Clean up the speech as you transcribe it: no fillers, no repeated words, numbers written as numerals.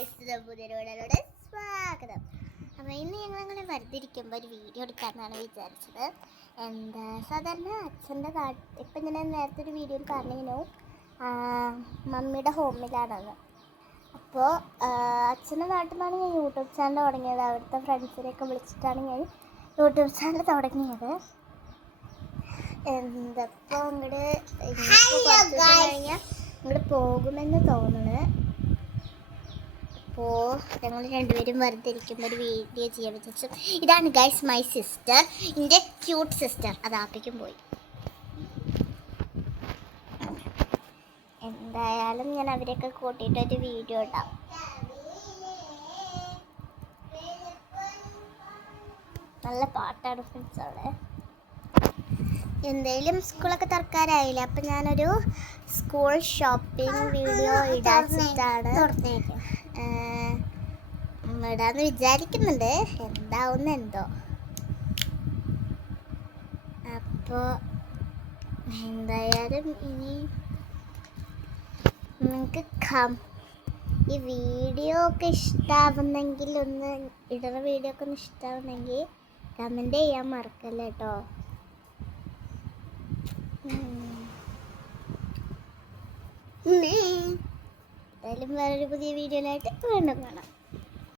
Guys, പുതിയൊരു വീഡിയോയിലൂടെ സ്വാഗതം. അപ്പോൾ ഇന്ന് ഞങ്ങളങ്ങനെ വെറുതെ ഇരിക്കുമ്പോൾ ഒരു വീഡിയോ എടുക്കാമെന്നാണ് വിചാരിച്ചത്. എന്താ സാധാരണ അച്ഛൻ്റെ ഇപ്പം ഞാൻ നേരത്തെ ഒരു വീഡിയോയിൽ പറഞ്ഞിരുന്നു മമ്മിയുടെ ഹോമിലാണെന്ന്. അപ്പോൾ അച്ഛൻ്റെ നാട്ടിൽ നിന്നാണ് ഞാൻ യൂട്യൂബ് ചാനൽ തുടങ്ങിയത്. അവിടുത്തെ ഫ്രണ്ട്സിനെയൊക്കെ വിളിച്ചിട്ടാണ് ഞാൻ യൂട്യൂബ് ചാനൽ തുടങ്ങിയത്. എന്തപ്പോൾ ഇങ്ങോട്ട് കഴിഞ്ഞാൽ ഇങ്ങോട്ട് പോകുമെന്ന് തോന്നുന്നത്. അപ്പോൾ ഞങ്ങൾ രണ്ടുപേരും വെറുതെ ഇരിക്കുമ്പോൾ ഒരു വീഡിയോ ചെയ്യാൻ വിചാരിച്ചു. ഇതാണ് ഗൈസ് മൈ സിസ്റ്റർ, എൻ്റെ ക്യൂട്ട് സിസ്റ്റർ. അത് ആപ്പിക്കും പോയി. എന്തായാലും ഞാൻ അവരെയൊക്കെ കൂട്ടിയിട്ടൊരു വീഡിയോ ഇടാം. നല്ല പാട്ടാണ് ഫ്രണ്ട്സ് അവിടെ. എന്തായാലും സ്കൂളൊക്കെ തുറക്കാറായില്ല, അപ്പം ഞാനൊരു സ്കൂൾ ഷോപ്പിംഗ് വീഡിയോ ഇടാച്ചിട്ടാണ് ഇടാന്ന് വിചാരിക്കുന്നുണ്ട്. എന്താവുന്നെന്തോ. അപ്പോൾ എന്തായാലും ഇനി നിങ്ങൾക്ക് ഈ വീഡിയോ ഒക്കെ ഇഷ്ടമാവുന്നെങ്കിൽ ഒന്ന് ഇടുന്ന വീഡിയോ ഒക്കെ ഒന്ന് ഇഷ്ടമാവുന്നെങ്കിൽ കമൻറ്റ് ചെയ്യാൻ മറക്കല്ല കേട്ടോ. എന്തായാലും വേറൊരു പുതിയ വീഡിയോയിലായിട്ട് വീണ്ടും കാണാം.